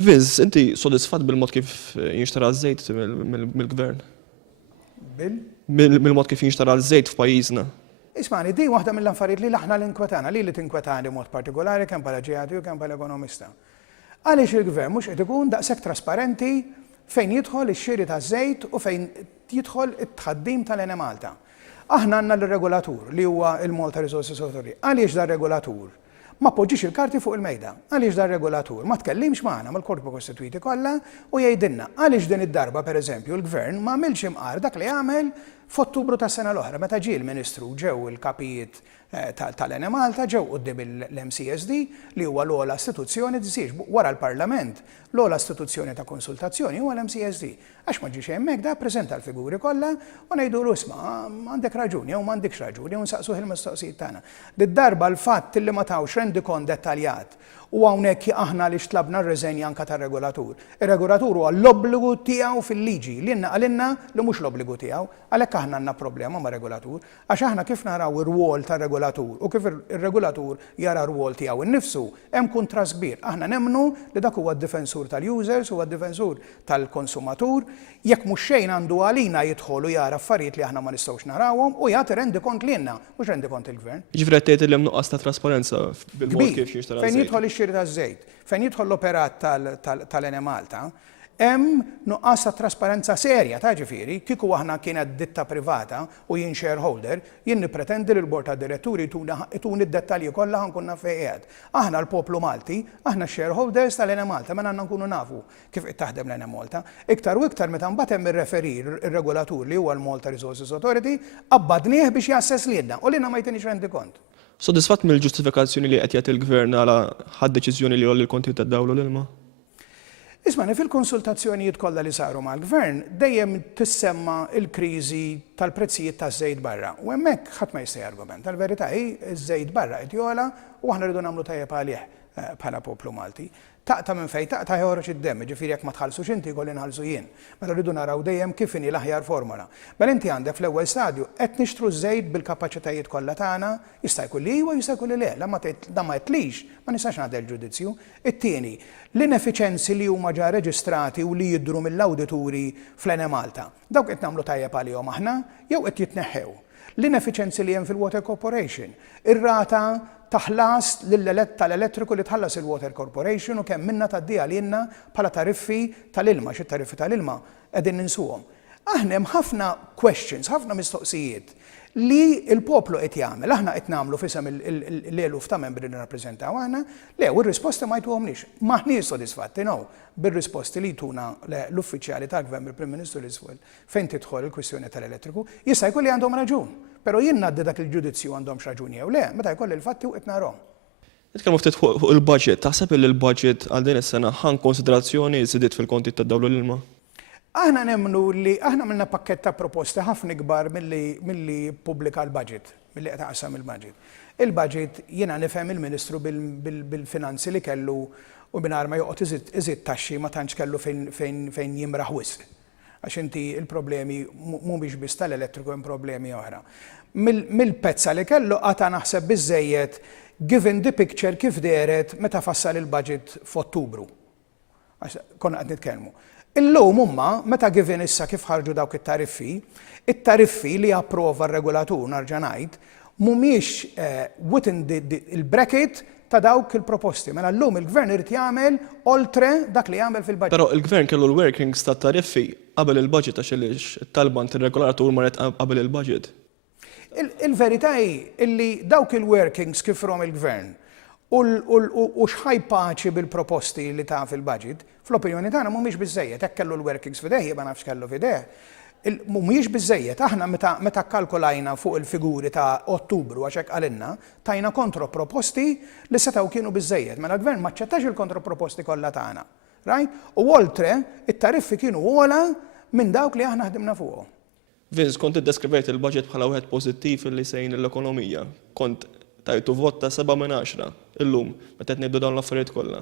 Viz, inti sodisfatt bil-mod kif jinxtara żejt mill-gvern? Mill-mod kif jinxtara żejt f'pajjiżna? Ismani, di waħda mill-affarijiet li aħna l-inkwetana, li tinkwetani mod partikolari kemm bħala ġejati u kemm bħala ekonomista. Għaliex il-gvern mhux qed ikun daqshekk trasparenti fejn jidħol ix-xiri taż-żejt u fejn jidħol it-tħaddim tal-Ene Malta. Aħna għandna l-regolatur li huwa il-Malta Resources Authority. Għaliex dar regolatur ma poġġix il-karti fuq il-mejda. Għaliex dar regolatur ma tkellimx magħna mal-korpi kostituiti kollha u jgħidilna għaliex din id-darba pereżempju l-gvern ma għamilx imqar dak li għamel f'Ottubru tas-sena l-oħra meta ġie l-Ministru ġew il-kapijiet tal-Ene Malta ġew quddiem l-MCSD li huwa l-ogħla istituzzjoni tisirx wara l-Parlament l-ogħla istituzzjoni ta' konsultazzjoni huwa l-MCSD. Għax ma ġiex hemmhekk da ppreżenta l-figuri kollha u ngħidulu isma' għandek raġuni jew m'għandekx raġuni jew nsaqsuh il-mistoqsijiet tagħna. Did-darba l-fatt li ma tawx rendikont dettaljat u hawnhekk aħna li xtlabna r-reżenja anke tar-regolatur. Ir-regolatur huwa l-obbligu tiegħu fil-liġi li għalinna li mhux l-obbligu tiegħu, għalhekk aħna għandna problema ma' regolatur, għax aħna kif naraw ir-rwol tar-regolatur u kif ir-regolatur jara r-rwol tiegħu innifsu hemm kuntrast kbir. Aħna nemmnu li dak huwa d-difensur tal-users, huwa d-difensur tal-konsumatur, jekk mhux xejn għandu għalina jidħol u jara affarijiet li aħna ma nistgħux narawhom u jagħti rendikont lilna, mhux rendikont il-gvern. Ġifri qed tgħid li hemm nuqqas ta' trasparenza bil-mod kif jinxtara fejn jidħol ix-xiri taż-żejt, fejn jidħol l-operat tal-Ene Malta, hemm nuqqas ta' trasparenza serja ta' ġifieri, kieku aħna kienet ditta privata u jien shareholder, jien nippretendi li l-bord tad diretturi itun id-dettalji kollha ħankun naf fejn qiegħed. Aħna l-poplu Malti, aħna shareholders tal-Ene Malta, minn għandna nkunu nafu kif qed taħdem l-Ene Malta. Iktar u iktar meta mbagħad hemm ir-referir ir-regolatur li huwa l-Malta Resources Authority, abbadnieh biex jassess liedna u liena ma jtinix rendi kont. Sodisfatt mill-ġustifikazzjoni li qed jagħti l-gvern għal ħadd deċiżjoni li jolli l-konti tad-dawlu l-ilma? Ismani, fil-konsultazzjonijiet kollha li saru mal-gvern dejjem tissemma l-kriżi tal-prezzijiet taż-żejt barra. U hemmhekk ħadd ma jista' argument. Tal-verità hi ż-żejt barra qed jola u aħna rridu nagħmlu tajjeb għalih bħala poplu Malti. Taqta' minn fejn taqta' joħroġ id-demm, ġifieri jekk ma tħallsux inti jkolli nħallsu jien. Mela rridu naraw dejjem kif inhi l-aħjar formola. Mela inti għandek fl-ewwel stadju qed nixtru żejt bil-kapaċitajiet kollha tagħna, jista' jkun li iwa jista' jkun li le, da ma jtlix, ma nistax nagħdel ġudizzju. It-tieni, l-ineffiċenzi li huma ġa reġistrati u li jidhru mill-awdituri fl-Ene Malta. Dawk qed nagħmlu tajjeb għalihom aħna jew qed jitneħħew. L-ineffiċenzi li hemm fil-Water Corporation, ir-rata taħlas tal-elettriku li tħallas il-Water Corporation u kemm minna taddija lilna bħala tariffi tal-ilma, xi tariffi tal-ilma qegħdin ninsuhom. Aħna hemm ħafna questions, ħafna mistoqsijiet li l-poplu qed jagħmel, aħna qed nagħmlu f'isem l-eluf ta' membri li nirrappreżentaw aħna, le u r-risposti ma jtuhomniex. Maħniex sodisfatti no bir-risposti li jtuna l-uffiċjali tal-Gvern bil-Prim Ministru l-isfel fejn tidħol il-kwistjoni tal-elettriku, jista' jkun li għandhom raġun, però jien ngħaddi dak il-ġudizzju għandhomx raġuni jew le, meta jkoll il-fatti u qed narahom. Nitkellmu ftit fuq il-budget, taħseb li l-budget għal din is-sena ħan konsiderazzjoni żidiet fil-konti tad-dawlu l-ilma? Aħna nemmnu li aħna minna pakket ta' proposti ħafna kbar milli pubblika l-budget, milli qed taqsam il-budget. Il-budget jiena nifhem il-Ministru bil-Finanzi li kellu u mingħajr ma joqgħod iżid taxxi ma tantx kellu fejn jimraħ wisq. Għax inti il-problemi mhumiex biss tal-elettriku hemm problemi oħra. Mill-pezza li kellu għata naħseb biżejjed given the picture kif deret meta fassal il-budget f'Ottubru. Konna qed nitkellmu. Illum huma meta given issa kif ħarġu dawk it-tariffi li approva r-regolatur narġa' ngħid mhumiex within il-bracket ta' dawk il-proposti. Mela llum il-gvern irid jagħmel oltre dak li jagħmel fil-budget. Però il-gvern kellu l-workings tat tariffi qabel il-budget għax il-talban tir-regolatur marret qabel il-budget. Il-verità hi illi dawk il-workings kif rom il-gvern u xħaj paċi bil-proposti li ta' fil-budget, fl-opinjoni tagħna mhumiex biżżejjed, hekk kellu l-workings f'idejh, ma nafx kellu f'idejh. Mhumiex biżżejjed, aħna meta kkalkulajna fuq il-figuri ta' Ottubru għax hekk għalilna, tajna kontroproposti li setgħu kienu biżżejjed, mela l-gvern ma ċċettax il-kontroproposti kollha tagħna. Right? U oltre, it-tariffi kienu ogħla minn dawk li aħna ħdimna fuqhom. Vince, kont iddeskrivejt il-budget bħala wieħed pożittiv li sejn l-ekonomija. Kont tajtu vot ta' 7 minn 10 illum meta qed nibdu dawn l-affarijiet kollha.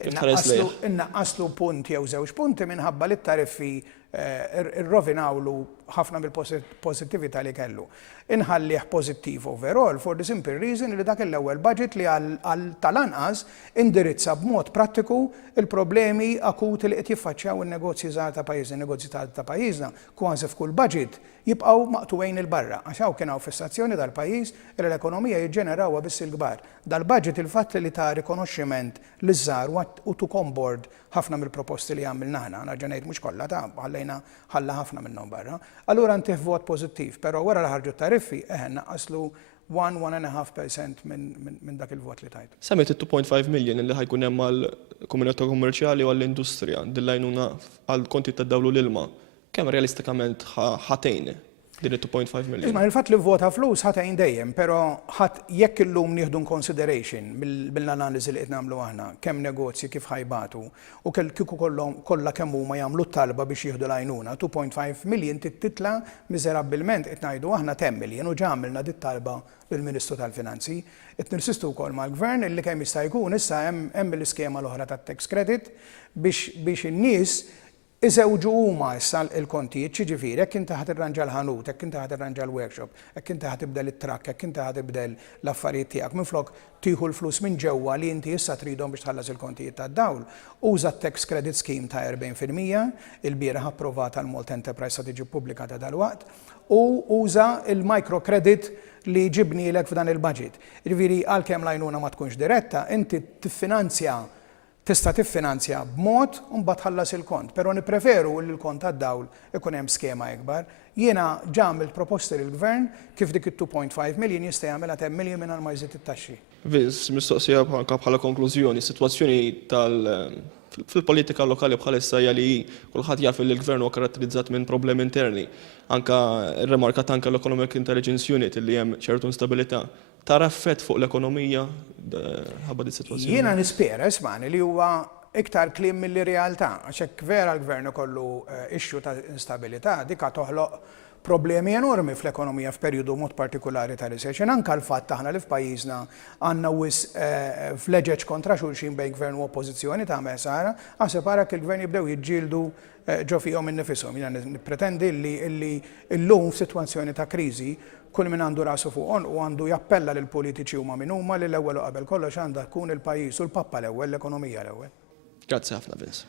Innaqqaslu punt jew żewġ punti minħabba li t-tariffi irrovinawlu ħafna mill-positività li kellu. Inħallih pozittiv overall for the simple reason li dak l-ewwel budget li tal-anqas indirizza b'mod prattiku il-problemi akuti li qed jiffaċċjaw in-negozji żgħar ta' pajjiżna, in-negozji ta' pajjiżna kważi f'kull budget jibqgħu maqtuwejn il-barra għax hawn kien hawn fissazzjoni tal-pajjiż li l-ekonomija jiġġenerawha biss il-kbar. Dal-budget il-fatt li ta' rikonoxximent liż-żgħar u to onboard ħafna mill-proposti li għamilna aħna ġenejt mhux kollha ta' ħalla ħafna minnhom barra. Allura ntih vot pożittiv, però wara li ħarġu tariffi naqqaslu 1.5% minn dak il-vot li tajtu. Semmejt 2.5 million li ħajkun hemm għall-komunità kommerċjali u għall-industrija dillajnuna għal konti tad-dawlu l-ilma. Kemm realistikament ħatejn din 2.5 million? Isma' il-fatt li vota flus ħatejn dejjem, però jekk illum nieħdu consideration mill-analiżi li qed nagħmlu aħna kemm negozji kif ħajbatu u kieku kollha kemm huma jagħmlu talba biex jieħdu l-għajnuna 2.5 million titla miżerabbilment qed ngħidu aħna 10 million u ġamilna dit talba lill-Ministru tal-Finanzi. Qed nirsistu wkoll mal-Gvern illi kemm jista' jkun issa hemm l-iskema l-oħra tat-tax credit biex in-nies iżewġu huma issa l-kontijiet, ġifieri jekk inti ħadd irranġa l-ħanut, jekk inti ħadd irranġa l-workshop, jekk inti ħadd tibdel it-trakk, jekk inti ħadd tibdel l-affarijiet tiegħek minflok tieħu l-flus minn ġewwa li inti issa tridhom biex tħallas il-kontijiet tad-dawl. Uża t-tax credit scheme ta' 40%, il-bieraħ approvata l-Malta Enterprise sa tiġi pubblikata dalwaqt, u uża il-microcredit li ġibnielek f'dan il-budget. Ġifieri għalkemm l-għajnuna ma tkunx diretta, inti tista' tiffinanzja b'mod u mbagħad tħallas il-kont, però nippreferu li l-kont tad-dawl ikun hemm skema ikbar. Jiena ġamilt proposti lill-Gvern kif dik it-2.5 million jista' jagħmilha 10 million mingħajr ma jżid it-taxxi. Viz, mistoqsija bħala konklużjoni, sitwazzjoni fil-politika lokali bħalissa hija li kulħadd jaf li l-Gvern huwa karatterizzat minn problemi interni. Anka rremarkat anke l-Economic Intelligence Unit li hemm ċertu instabilità. Tara effett fuq l-ekonomija ħabba di situazzjoni? Jiena nispera ismani li huwa iktar kliem mill-realtà, għax hekk vera l-Gvern ikollu issue ta' instabilità, dik toħloq problemi enormi fl-ekonomija f'perjodu mod partikolari ta' recession. Anke l-fatt aħna li f'pajjiżna għandna fleġeġ kontra xulxin bejn Gvern u oppożizzjoni ta' mesara, għaseb ara il-Gvern jibdew jiġġieldu ġo fihom innifishom. Jiena nippretendi li llum f'sitwazzjoni ta' kriżi kull min għandu rasu fuq u għandu jappella lil politiċi huma min huma li l-ewwel u qabel kollox għandha tkun il-pajjiż u l-pappa l-ewwel, l-ekonomija l-ewwel. Grazzi ħafna, Vince.